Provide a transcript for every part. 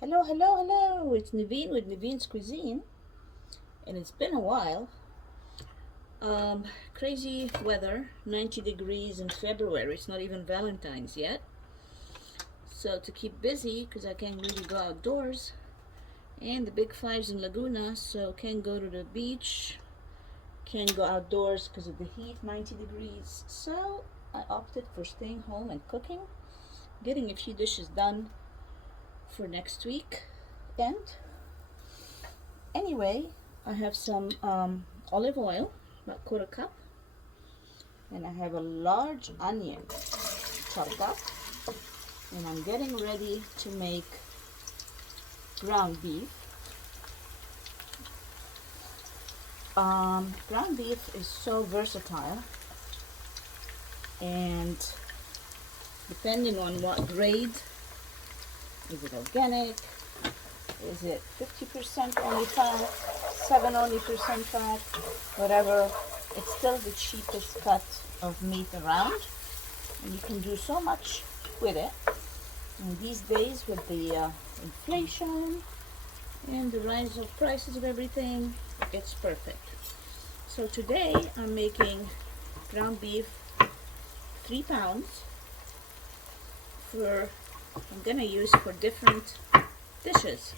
Hello, hello, hello. It's Naveen with Naveen's Cuisine, and it's been a while. Crazy weather, 90 degrees in February. It's not even Valentine's yet. So to keep busy, because I can't really go outdoors, and the big fives in Laguna, so can't go to the beach, can't go outdoors because of the heat, 90 degrees. So I opted for staying home and cooking, getting a few dishes done for next week. And anyway, I have some olive oil, about quarter cup, and I have a large onion chopped up, and I'm getting ready to make ground beef. Ground beef is so versatile, and depending on what grade, is it organic, is it 50% only fat, 7 only percent fat, whatever, it's still the cheapest cut of meat around, and you can do so much with it. And these days, with the inflation and the rise of prices of everything, it's perfect. So today I'm making ground beef 3 pounds I'm gonna use for different dishes.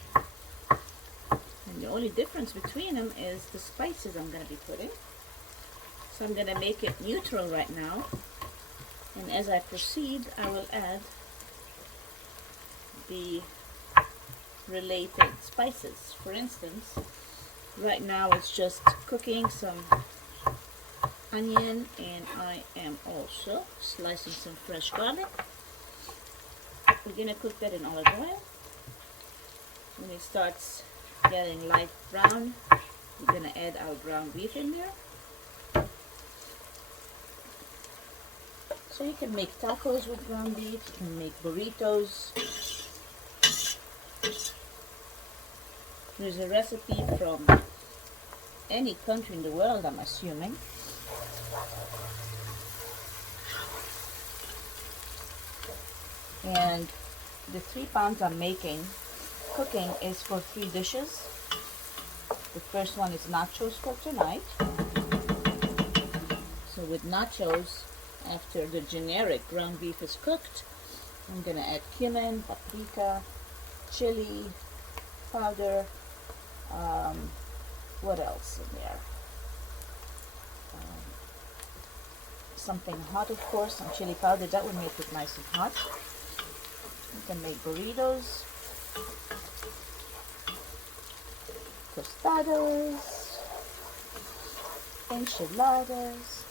And the only difference between them is the spices I'm gonna be putting. So I'm gonna make it neutral right now, and as I proceed I will add the related spices. For instance, right now it's just cooking some onion, and I am also slicing some fresh garlic. We're gonna cook that in olive oil. When it starts getting light brown, we're gonna add our ground beef in there. So you can make tacos with ground beef, you can make burritos. There's a recipe from any country in the world, I'm assuming. And the 3 pounds I'm cooking is for 3 dishes. The first one is nachos for tonight. So with nachos, after the generic ground beef is cooked, I'm gonna add cumin, paprika, chili powder, what else in there? Something hot, of course, some chili powder. That would make it nice and hot. You can make burritos, tostadas, enchiladas,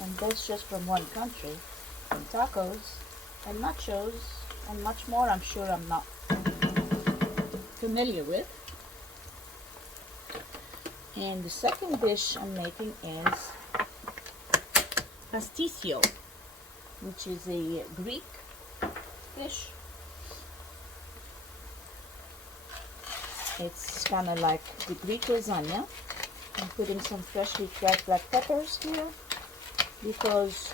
and that's just from one country. And tacos and nachos and much more I'm sure I'm not familiar with. And the second dish I'm making is Pastitstio, which is a Greek dish. It's kind of like the Greek lasagna. I'm putting some freshly cracked black peppers here because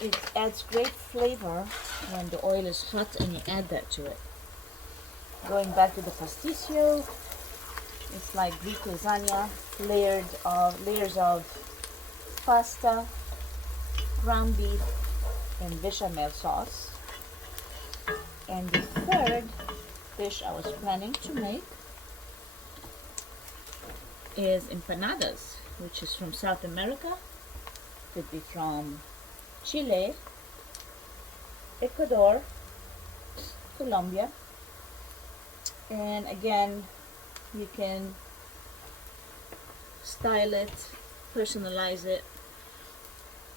it adds great flavor when the oil is hot and you add that to it. Going back to the pasticcio, it's like Greek lasagna, layers of pasta, ground beef, and bechamel sauce. And the third dish I was planning to make is empanadas, which is from South America. Could be from Chile, Ecuador, Colombia. And again, you can style it, personalize it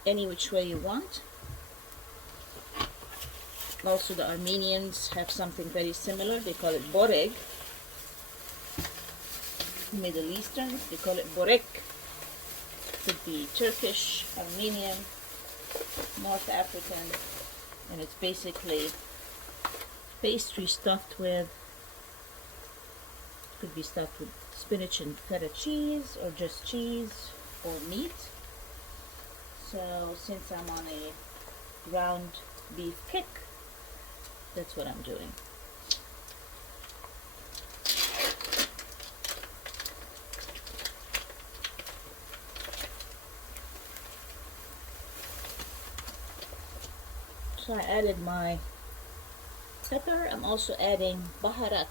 any which way you want. Also, the Armenians have something very similar. They call it boreg. Middle Eastern, they call it borek. Could be Turkish, Armenian, North African, and it's basically pastry stuffed with, could be stuffed with spinach and feta cheese, or just cheese or meat. So since I'm on a ground beef kick. That's what I'm doing. So I added my pepper. I'm also adding baharat.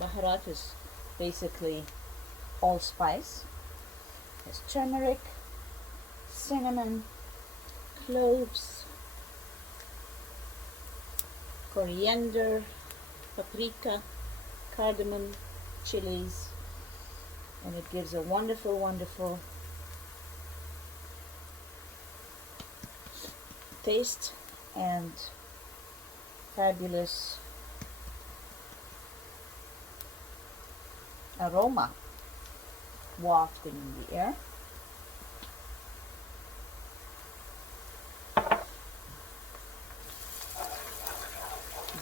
Baharat is basically allspice. There's turmeric, cinnamon, cloves, coriander, paprika, cardamom, chilies, and it gives a wonderful, wonderful taste and fabulous aroma wafting in the air.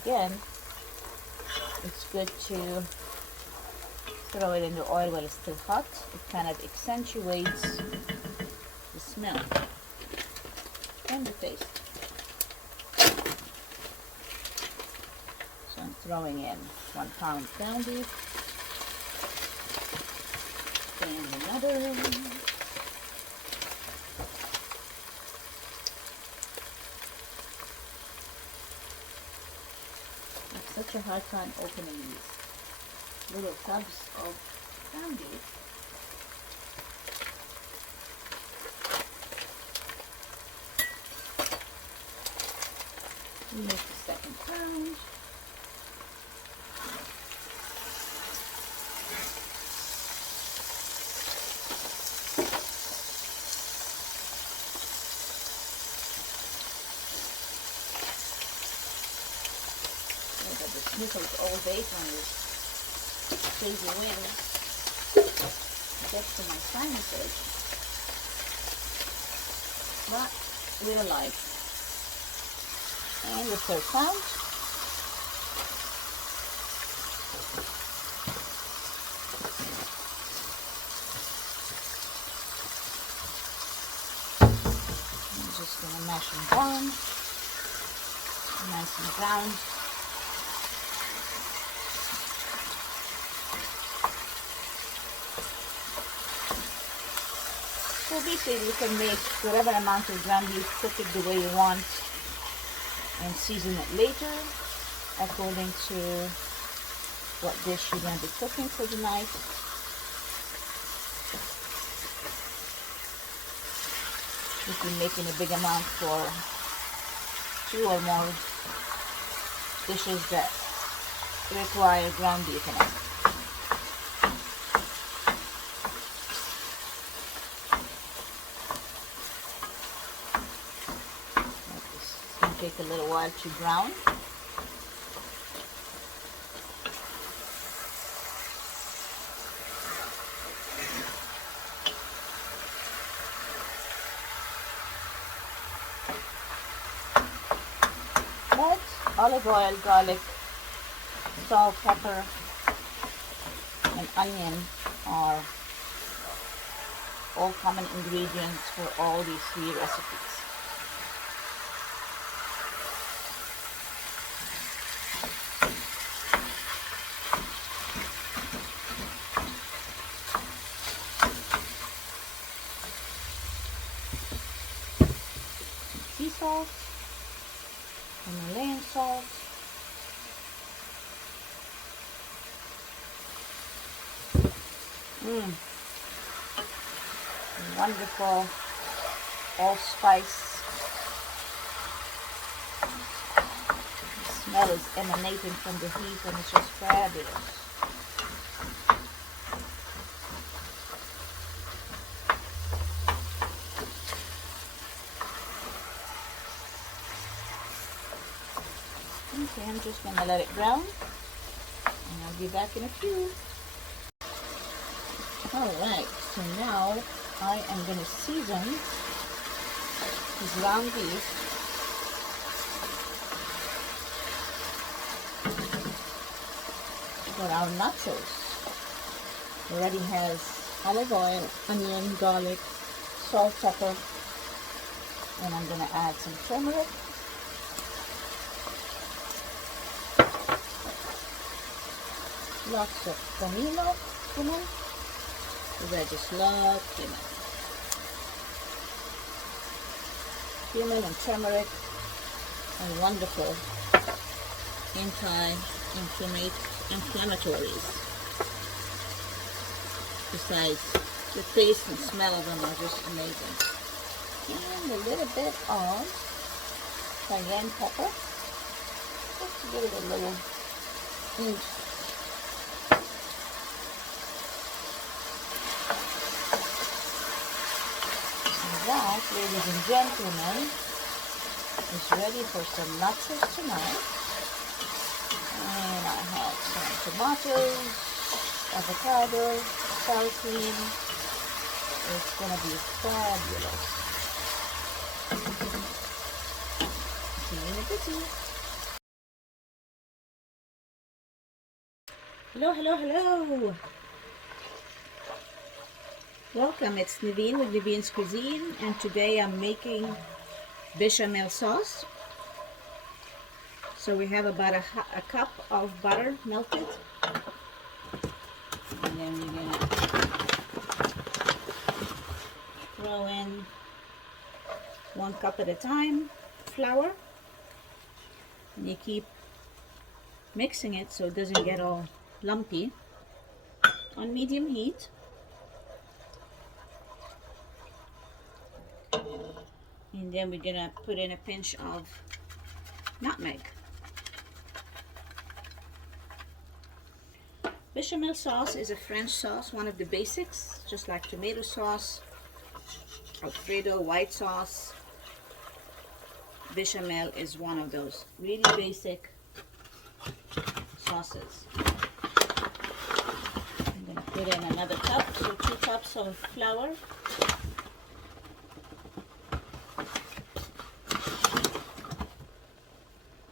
Again, it's good to throw it in the oil while it's still hot. It kind of accentuates the smell and the taste. So I'm throwing in 1 pound ground beef and another. I have such a hard time opening these little tubs of ground beef. Make the second pound. Sniffles all day on this crazy wind. Gets to my sinuses. But we're alive. And the third pound. I'm just going to mash them down. Nice and brown. So basically you can make whatever amount of ground beef, cook it the way you want, and season it later according to what dish you're going to be cooking for the night. If you're making a big amount for 2 or more dishes that require ground beef in it. Take a little while to brown. But olive oil, garlic, salt, pepper, and onion are all common ingredients for all these 3 recipes. Sea salt, Himalayan salt, wonderful allspice. The smell is emanating from the heat and it's just fabulous. Okay, I'm just going to let it brown and I'll be back in a few. Alright, so now I am going to season the ground beef for our nachos. It already has olive oil, onion, garlic, salt, pepper, and I'm going to add some turmeric. lots of pomelo, cumin, because I just love cumin. Cumin and turmeric are wonderful anti-inflammatories. Besides, the taste and smell of them are just amazing. And a little bit of cayenne pepper, just to give it a little oomph. And that, ladies and gentlemen, is ready for some nachos tonight. And I have some tomatoes, avocado, sour cream. It's gonna be fabulous. See you in a bit. Hello, hello, hello. Welcome, it's Naveen with Naveen's Cuisine, and today I'm making bechamel sauce. So we have about a cup of butter melted, and then we're gonna throw in 1 cup at a time flour, and you keep mixing it so it doesn't get all lumpy on medium heat. And then we're gonna put in a pinch of nutmeg. Bechamel sauce is a French sauce, one of the basics, just like tomato sauce, Alfredo, white sauce. Bechamel is one of those really basic sauces. I'm going to put in another cup, so 2 cups of flour.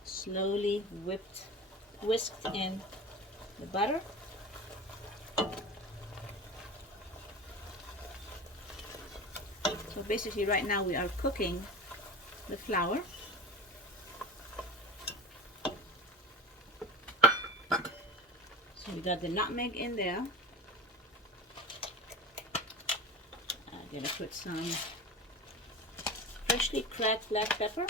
Slowly whisked in the butter. So basically right now we are cooking the flour. So we got the nutmeg in there. I'm gonna put some freshly cracked black pepper.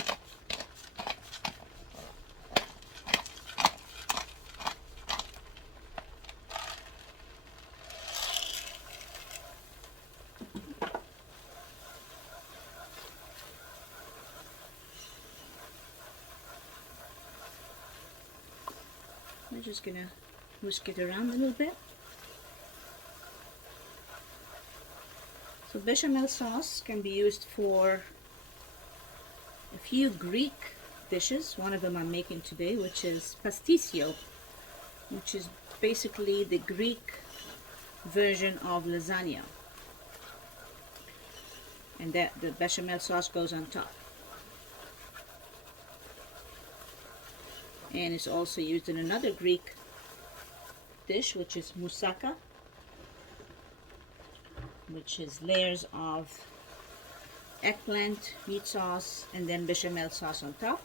We're just gonna whisk it around a little bit. So bechamel sauce can be used for a few Greek dishes. One of them I'm making today, which is pastitstio, which is basically the Greek version of lasagna. And that the bechamel sauce goes on top. And it's also used in another Greek dish, which is moussaka, which is layers of eggplant, meat sauce, and then bechamel sauce on top.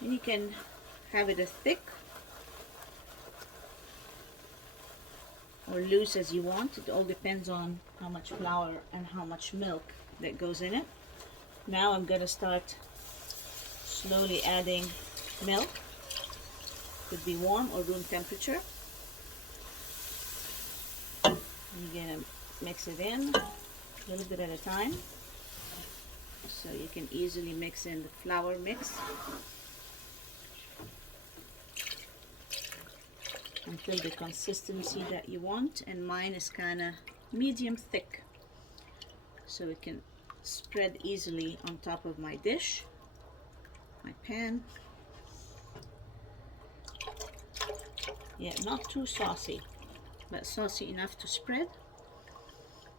And you can have it as thick or loose as you want. It all depends on how much flour and how much milk that goes in it. Now I'm going to start slowly adding milk. Could be warm or room temperature. You're gonna mix it in a little bit at a time, so you can easily mix in the flour mix until the consistency that you want. And mine is kind of medium thick, so it can spread easily on top of my dish, my pan. Yeah, not too saucy, but saucy enough to spread.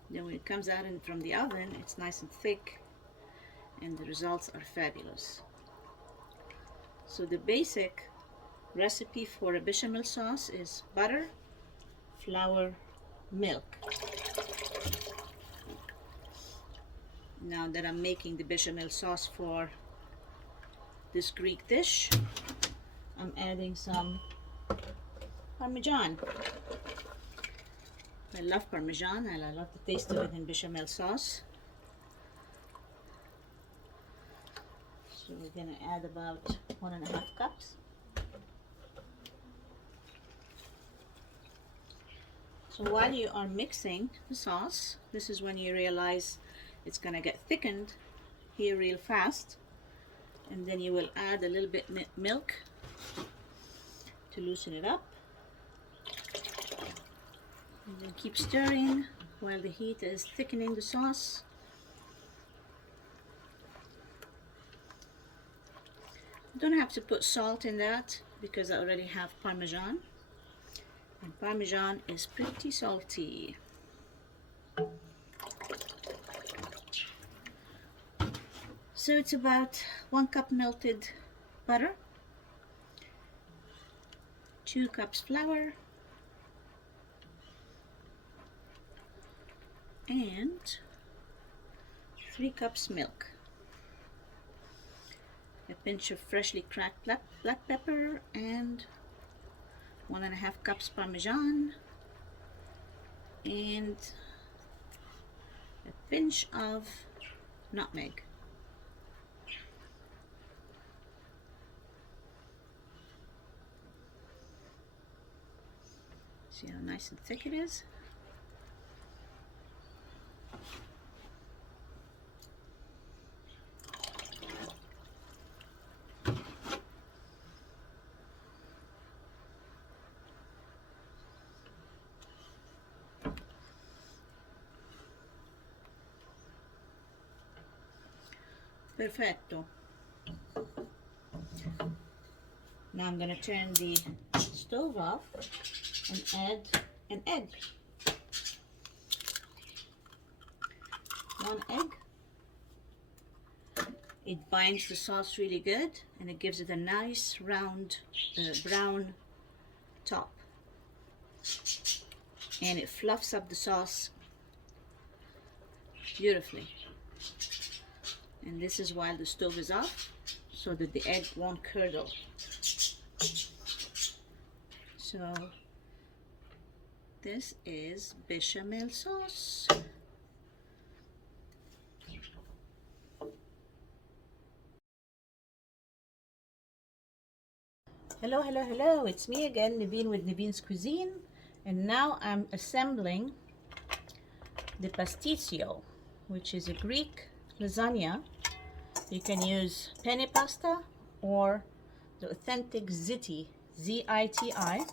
Then when it comes out from the oven, it's nice and thick, and the results are fabulous. So the basic recipe for a bechamel sauce is butter, flour, milk. Now that I'm making the bechamel sauce for this Greek dish, I'm adding some Parmesan. I love Parmesan and I love the taste of it in bechamel sauce. So we're gonna add about 1.5 cups. So while you are mixing the sauce, this is when you realize it's gonna get thickened here real fast, and then you will add a little bit milk to loosen it up, and then keep stirring while the heat is thickening the sauce. You don't have to put salt in that because I already have Parmesan, and Parmesan is pretty salty. So it's about 1 cup melted butter, 2 cups flour, and 3 cups milk, a pinch of freshly cracked black pepper, and 1.5 cups Parmesan, and a pinch of nutmeg. See how nice and thick it is? Perfetto. Now I'm going to turn the stove off and add an egg. 1 egg. It binds the sauce really good and it gives it a nice round brown top. And it fluffs up the sauce beautifully. And this is while the stove is off, so that the egg won't curdle. So this is bechamel sauce. Hello, hello, hello. It's me again, Naveen with Naveen's Cuisine. And now I'm assembling the Pastitstio, which is a Greek lasagna. You can use penne pasta or the authentic ziti, Z-I-T-I.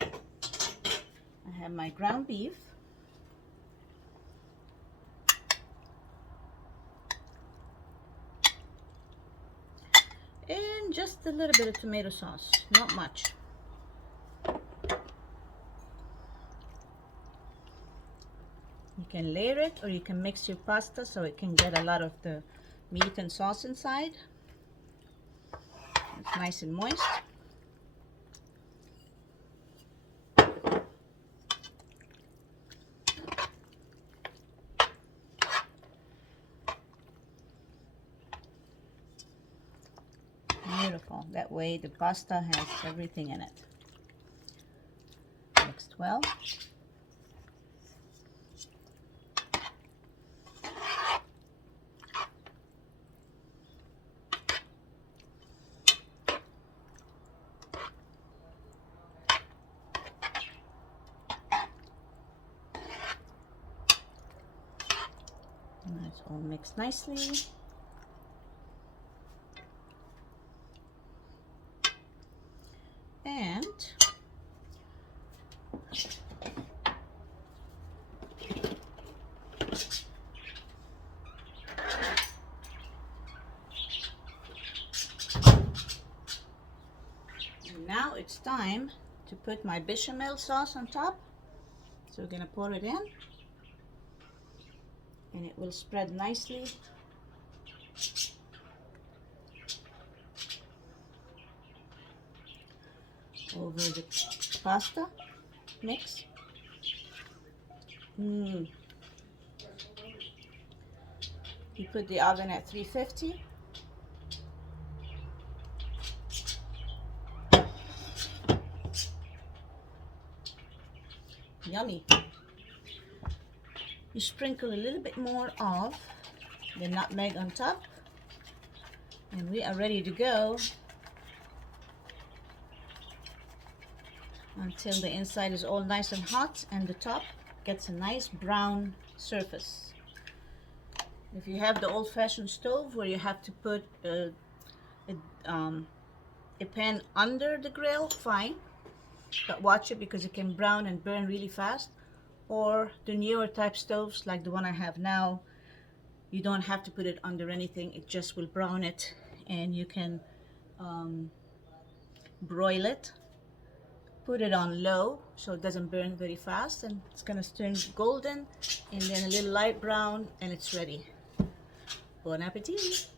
I have my ground beef. And just a little bit of tomato sauce, not much. You can layer it or you can mix your pasta so it can get a lot of the meat and sauce inside. It's nice and moist. Beautiful. That way the pasta has everything in it. Mixed well. And it's all mixed nicely. And now it's time to put my bechamel sauce on top. So we're going to pour it in. And it will spread nicely over the pasta mix. You put the oven at 350 yummy. You sprinkle a little bit more of the nutmeg on top, and we are ready to go until the inside is all nice and hot and the top gets a nice brown surface. If you have the old-fashioned stove where you have to put a pan under the grill, fine, but watch it because it can brown and burn really fast. Or the newer type stoves like the one I have now, you don't have to put it under anything, it just will brown it, and you can broil it. Put it on low so it doesn't burn very fast, and it's gonna turn golden and then a little light brown, and it's ready. Bon appetit!